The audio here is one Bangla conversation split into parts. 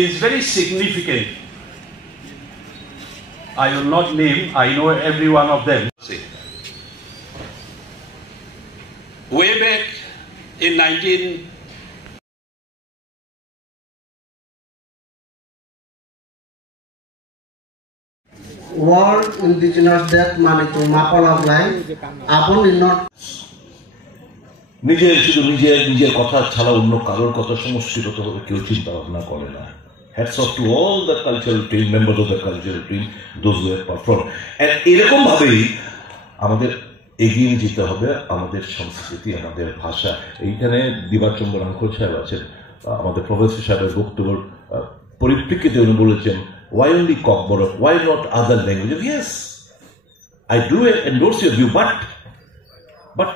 is very significant. I will not name, I know every one of them. Way back in World Indigenous Death Manitu Mapalaglai Apun in not নিজের কথা ছাড়া অন্য কারোর কথা সমষ্টিগতভাবে কেউ চিন্তা ভাবনা করে না। Hats off to all the cultural team, members of the cultural team, those who have performed. And এরকম ভাবেই আমাদের এগিয়ে যেতে হবে আমাদের সংস্কৃতি, আমাদের ভাষা। এইখানে দিবাচন্দ্র আঙ্কল সাহেব আছেন, আমাদের প্রফেসর সাহেবের বক্তব্যের পরিপ্রেক্ষিতে উনি বলেছেন, why only Kokborok, why not other languages? Yes, I do endorse your view, but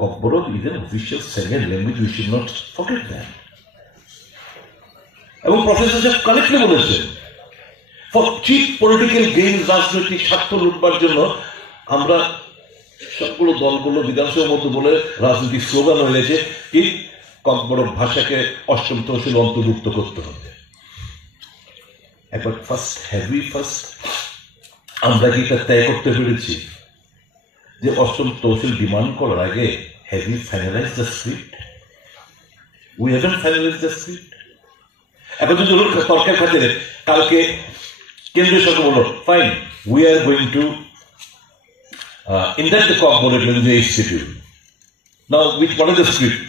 Kokborok is an official second language, we should not forget that. এবং প্রফেসর সাহেব কারেক্টলি বলেছেন, ফর চিপ পলিটিক্যাল গেইন, রাজনৈতিক স্বার্থ লুটবার জন্য আমরা সবগুলো দলগুলো বিধানসভার মধ্যে বলে রাজনৈতিক স্লোগান হয়েছে কি ককবরক ভাষাকে অষ্টম তহসিল অন্তর্ভুক্ত করতে হবে। একবার ফার্স্ট আমরা কি এটা তয় করতে পেরেছি যে অষ্টম তহসিল ডিমান্ড করার আগে have you finalise the script? We haven't finalise the script. এখন যদি তর্কের খাতিরে কালকে কেন্দ্রীয় সরকার বলল, fine, we are going to induct the Kokborok into the institute. Now, what is the script?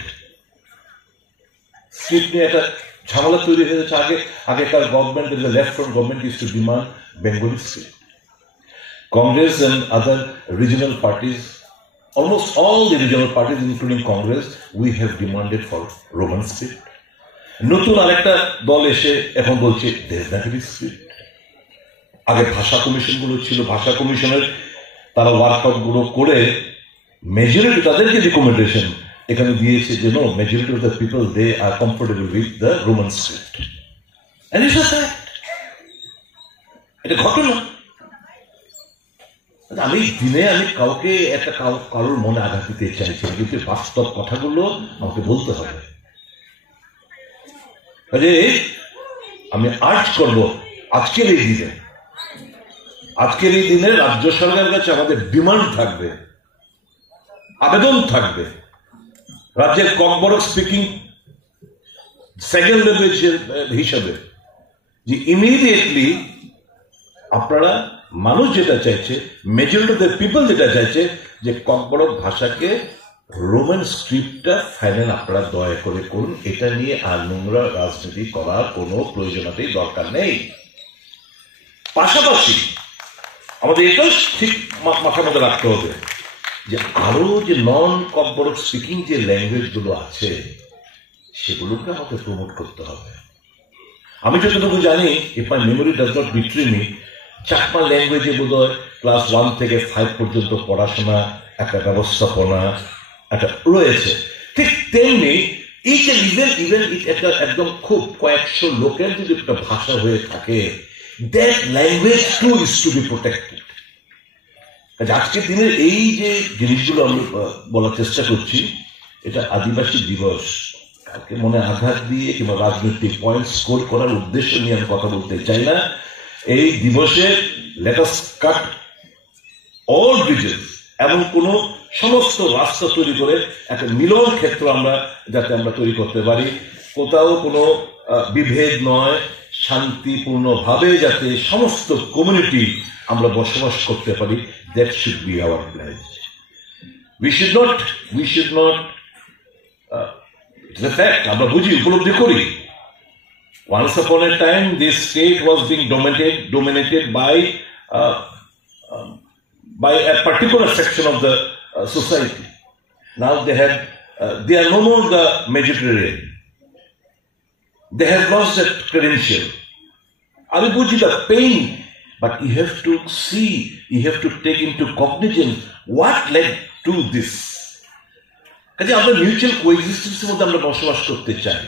Script নিয়ে একটা ঝামেলা তৈরি হয়েছে। আগেকার government, the left front government used to demand Bengali script. Congress and other regional parties, almost all the regional parties including Congress, we have demanded for Roman script. নতুন আরেকটা দল এসে এখন বলছে দেবনাগরী স্ক্রিপ্ট। আগে ভাষা কমিশন গুলো ছিল, ভাষা কমিশনের তারা ওয়ার্কআউট গুলো করে মেজরিটি তাদেরকে রিকমেন্ডেশন এখানে দিয়েছে যে no, majority of the people they are comfortable with the Roman script. And it's a fact, এটা ঘটনা। আমি দিনে কাউকে একটা কারোর মনে আঘাত দিতে চাইছি, কিন্তু বাস্তব কথাগুলো আমাকে বলতে হবে। আমি আর্জ করব আজকের এই দিনে রাজ্য সরকারের কাছে আমাদের ডিমান্ড থাকবে, আবেদন থাকবে, রাজ্যের ককবরক স্পিকিং সেকেন্ড ল্যাঙ্গুয়েজ হিসাবে যে ইমিডিয়েটলি আপনারা, মানুষ যেটা চাইছে, মেজরিটি অফ দ্য পিপল যেটা চাইছে যে ককবরক ভাষাকে রোমান স্ক্রিপ্টটা ফাইনাল আপনারা দয়া করে করুন। এটা নিয়ে আর নোংরা রাজনীতি করার কোনো প্রয়োজনীয়তাই দরকার নেই। পাশাপাশি আমাদের এটাও ঠিক মাথার মধ্যে রাখতে হবে যে আরো যে নন ককবরক স্পিকিং যে ল্যাঙ্গুয়েজ গুলো আছে সেগুলোকে আমাকে প্রমোট করতে হবে। আমি যতটুকু জানি, if my memory does not betray me, Chakma ল্যাঙ্গুয়েজে বোধহয় ক্লাস 1 থেকে 5 পর্যন্ত পড়াশোনা একটা ব্যবস্থাপনা একটা রয়েছে। ঠিক তেমনি ইভেন একটা একদম খুব কয়েকশো লোকের যদি একটা ভাষা হয়ে থাকে, that language too is to be protected. আজকের দিনের এই যে জিনিসগুলো আমরা বলার চেষ্টা করছি, এটা আদিবাসী দিবস, কাউকে মনে আঘাত দিয়ে কিংবা রাজনৈতিক পয়েন্ট স্কোর করার উদ্দেশ্য নিয়ে আমি কথা বলতে চাই না। এই দিবসে let us cut all bridges, এমন কোন সমস্ত রাস্তা তৈরি করে একটা মিলন ক্ষেত্র যাতে আমরা তৈরি করতে পারি, কোথাও কোনো বিভেদ নয়, শান্তিপূর্ণভাবে যাতে সমস্ত কমিউনিটি আমরা বসবাস করতে পারি, that should be our pledge. We should not it's a fact, আমরা বুঝি, উপলব্ধি করি, once upon a time this state was being dominated by a particular section of the society. Now they are no more the majority. They have lost that credential. I will put you the pain, but you have to see, you have to take into cognizance what led to this. কাজে আমরা মিউচুয়াল কোএক্সিস্টেন্সের মধ্যে আমরা বসবাস করতে চাই।